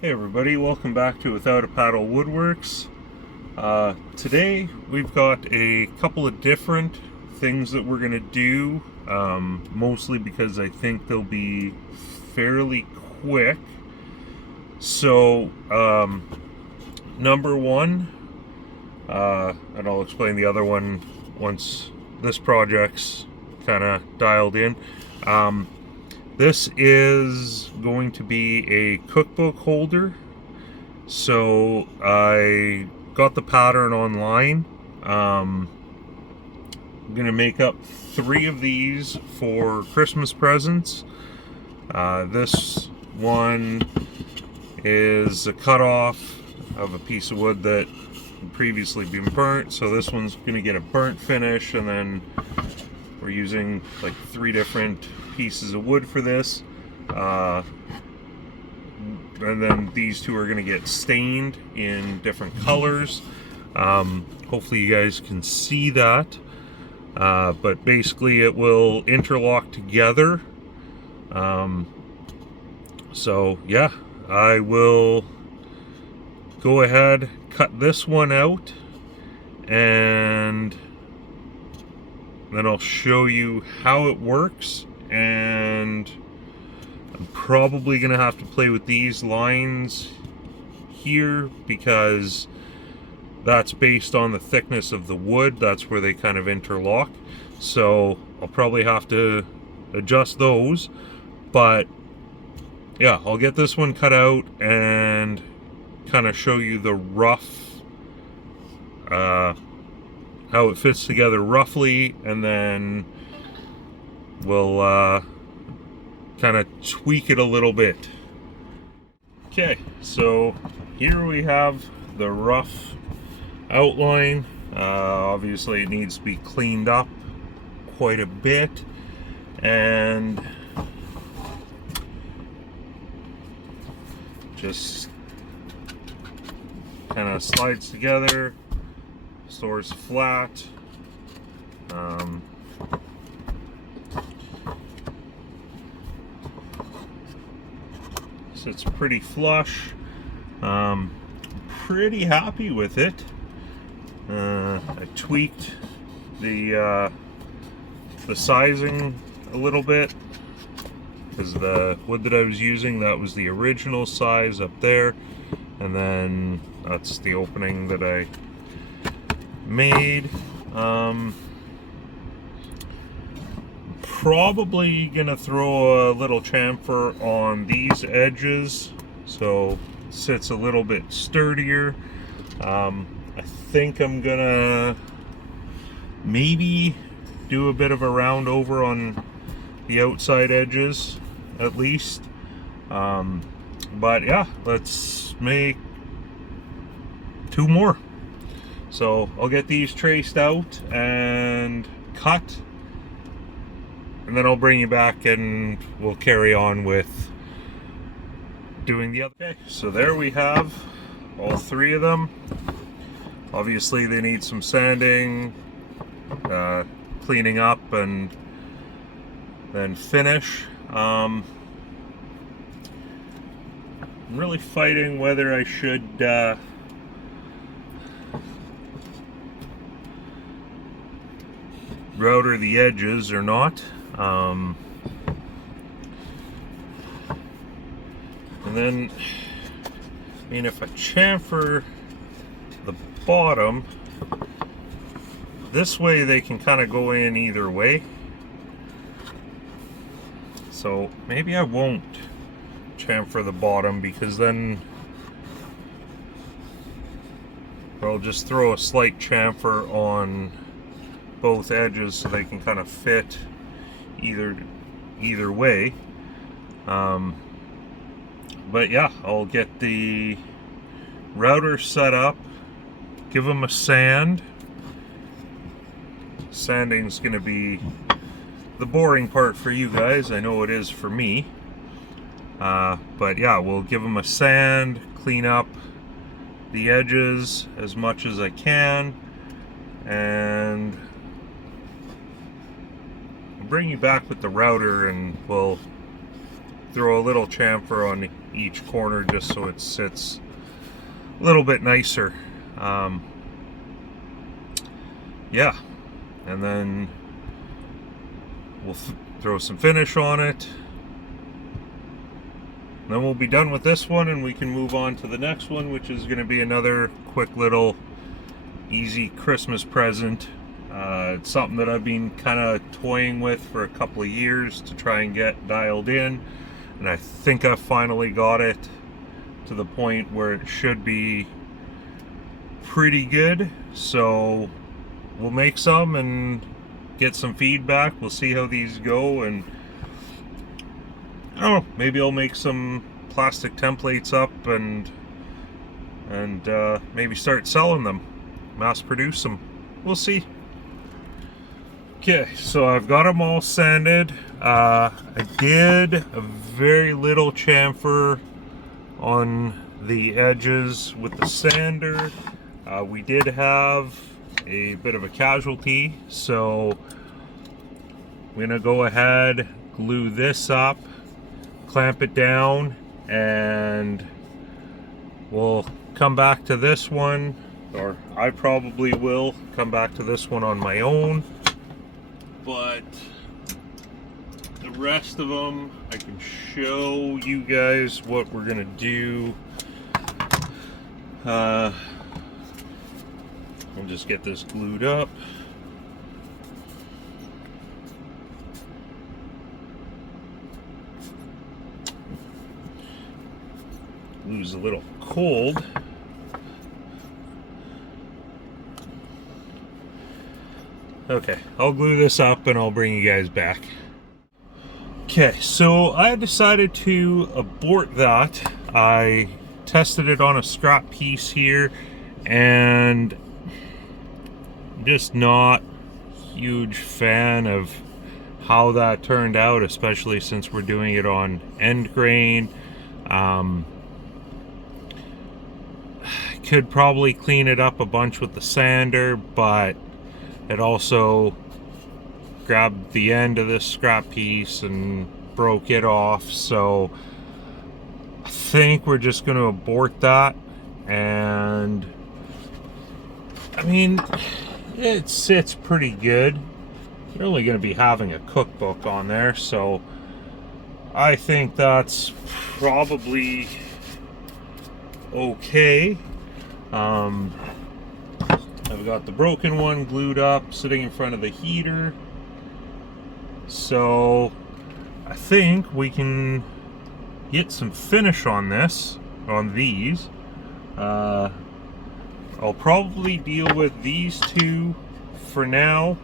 Hey everybody, welcome back to Without a Paddle Woodworks. Today we've got a couple of different things that we're going to do, mostly because I think they'll be fairly quick. So, number one, and I'll explain the other one once this project's kind of dialed in. This is going to be a cookbook holder. So I got the pattern online. I'm going to make up 3 of these for Christmas presents. This one is a cutoff of a piece of wood that had previously been burnt. So this one's going to get a burnt finish, and then we're using like 3 different pieces of wood for this, and then these 2 are going to get stained in different colors. Hopefully you guys can see that, but basically it will interlock together. So yeah, I will go ahead, cut this one out, and then I'll show you how it works. And I'm probably gonna have to play with these lines here because that's based on the thickness of the wood. That's where they kind of interlock, so I'll probably have to adjust those. But yeah, I'll get this one cut out and kind of show you the rough how it fits together roughly, and then we'll kind of tweak it a little bit. Okay, so here we have the rough outline. Obviously it needs to be cleaned up quite a bit, and just kind of slides together, stores flat. Sits pretty flush. Pretty happy with it. I tweaked the sizing a little bit because the wood that I was using, that was the original size up there, and then that's the opening that I made. Probably gonna throw a little chamfer on these edges so it sits a little bit sturdier. I think I'm gonna maybe do a bit of a round over on the outside edges at least. But yeah, let's make 2 more. So I'll get these traced out and cut, and then I'll bring you back and we'll carry on with doing the other. Okay, so there we have all 3 of them. Obviously they need some sanding, cleaning up, and then finish. I'm really fighting whether I should router the edges or not. And then, I mean, if I chamfer the bottom, this way they can kind of go in either way. So maybe I won't chamfer the bottom, because then I'll just throw a slight chamfer on both edges so they can kind of fit either way. But yeah, I'll get the router set up, give them a sand. Sanding's gonna be the boring part for you guys. I know it is for me. But yeah, we'll give them a sand, clean up the edges as much as I can, and I'll bring you back with the router and we'll throw a little chamfer on each corner just so it sits a little bit nicer. Yeah, and then we'll throw some finish on it. Then we'll be done with this one and we can move on to the next one, which is going to be another quick little easy Christmas present. It's something that I've been kind of toying with for a couple of years to try and get dialed in, and I think I finally got it to the point where it should be pretty good. So we'll make some and get some feedback. We'll see how these go, and I don't know, maybe I'll make some plastic templates up and maybe start selling them, mass produce them. We'll see. Okay, so I've got them all sanded. I did a very little chamfer on the edges with the sander. We did have a bit of a casualty, so I'm gonna go ahead, glue this up, clamp it down, and we'll come back to this one, or I probably will come back to this one on my own. But the rest of them, I can show you guys what we're gonna do. I'll just get this glued up. Glue's a little cold. Okay, I'll glue this up and I'll bring you guys back. Okay, so I decided to abort that. I tested it on a scrap piece here, and I'm just not a huge fan of how that turned out, especially since we're doing it on end grain. Could probably clean it up a bunch with the sander, but it also grabbed the end of this scrap piece and broke it off. So I think we're just going to abort that. And I mean, it sits pretty good. You're only going to be having a cookbook on there, so I think that's probably okay. I've got the broken one glued up, sitting in front of the heater. So I think we can get some finish on this, on these. I'll probably deal with these two for now.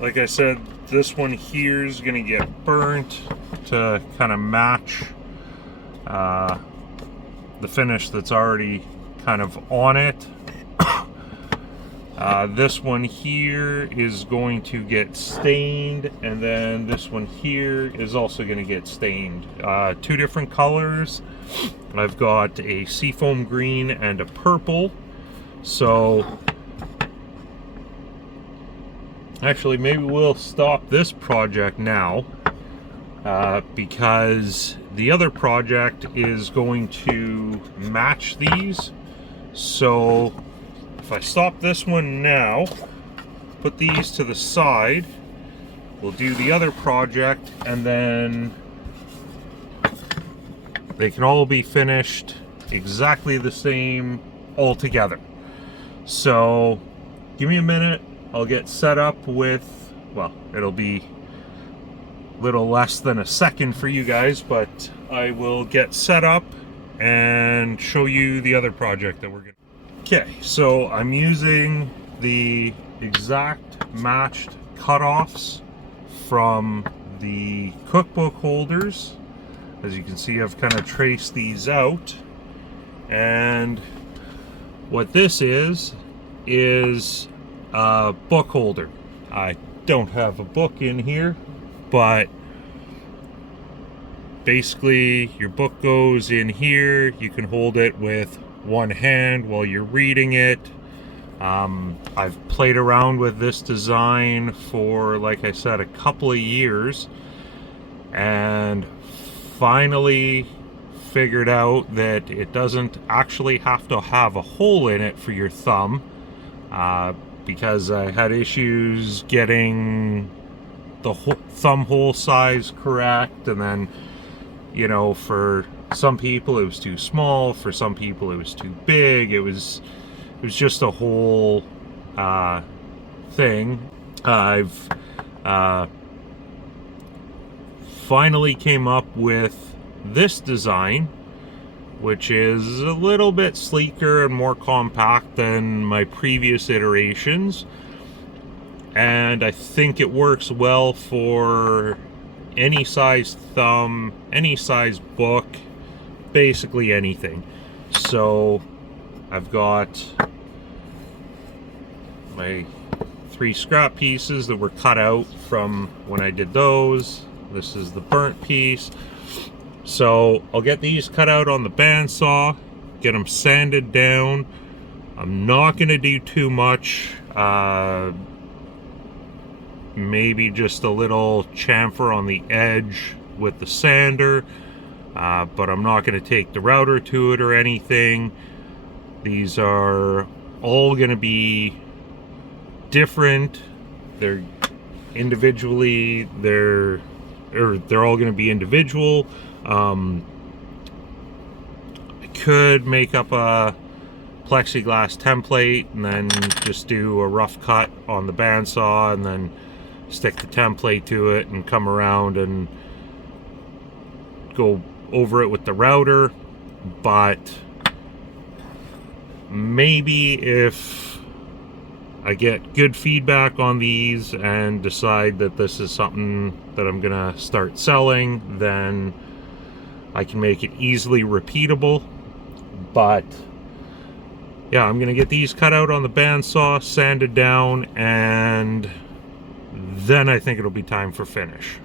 Like I said, this one here is going to get burnt to kind of match the finish that's already kind of on it. This one here is going to get stained, and then this one here is also going to get stained. Two different colors. I've got a seafoam green and a purple. So actually, maybe we'll stop this project now, because the other project is going to match these. So if I stop this one now, put these to the side, we'll do the other project, and then they can all be finished exactly the same all together. So give me a minute, I'll get set up with, well, it'll be a little less than a second for you guys, but I will get set up and show you the other project that we're gonna. Okay, so I'm using the exact matched cutoffs from the cookbook holders. As you can see, I've kind of traced these out, and what this is a book holder. I don't have a book in here, but basically your book goes in here. You can hold it with one hand while you're reading it. I've played around with this design for, like I said, a couple of years, and finally figured out that it doesn't actually have to have a hole in it for your thumb, because I had issues getting the thumb hole size correct, and then, you know, for some people it was too small, for some people it was too big. It was just a whole thing. I've finally came up with this design, which is a little bit sleeker and more compact than my previous iterations, and I think it works well for any size thumb, any size book, basically anything. So I've got my 3 scrap pieces that were cut out from when I did those. This is the burnt piece. So I'll get these cut out on the bandsaw, get them sanded down. I'm not going to do too much. Maybe just a little chamfer on the edge with the sander, but I'm not going to take the router to it or anything. These are all going to be different. They're individually, they're all going to be individual. I could make up a plexiglass template and then just do a rough cut on the bandsaw and then stick the template to it and come around and go over it with the router. But maybe if I get good feedback on these and decide that this is something that I'm gonna start selling, then I can make it easily repeatable. But yeah, I'm gonna get these cut out on the bandsaw, sanded down, and then I think it'll be time for finish.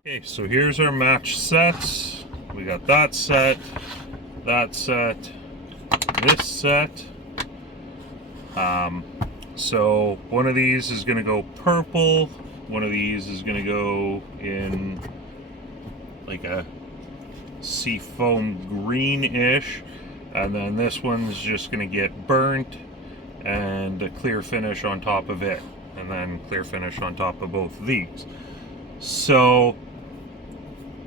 Okay, so here's our match sets. We got that set, this set. So one of these is gonna go purple, one of these is gonna go in like a seafoam greenish, and then this one's just gonna get burnt and a clear finish on top of it, and then clear finish on top of both of these. So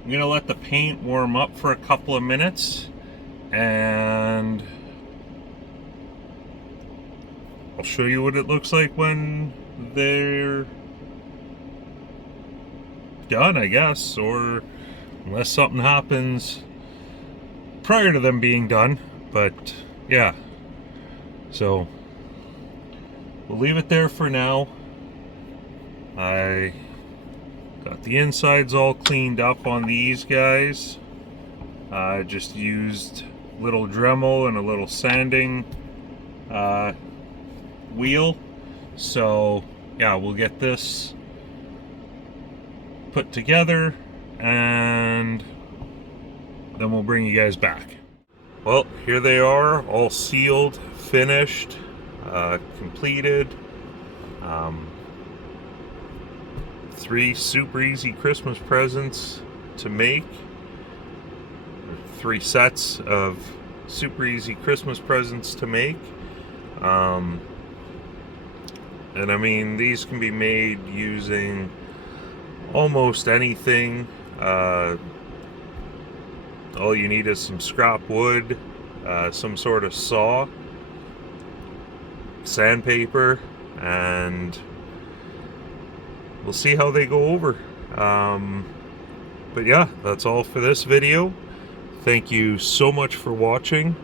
I'm gonna let the paint warm up for a couple of minutes, and I'll show you what it looks like when they're done, I guess, or unless something happens prior to them being done. But yeah, so we'll leave it there for now. I got the insides all cleaned up on these guys. I just used a little Dremel and a little sanding wheel. So yeah, we'll get this put together and then we'll bring you guys back. Well, here they are, all sealed, finished, completed. 3 super easy Christmas presents to make. 3 sets of super easy Christmas presents to make. And I mean, these can be made using almost anything. All you need is some scrap wood, some sort of saw, sandpaper, and we'll see how they go over. But yeah, that's all for this video. Thank you so much for watching.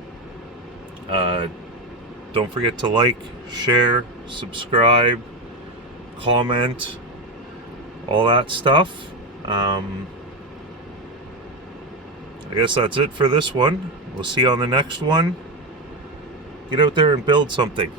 Don't forget to like, share, subscribe, comment, all that stuff. I guess that's it for this one. We'll see you on the next one. Get out there and build something.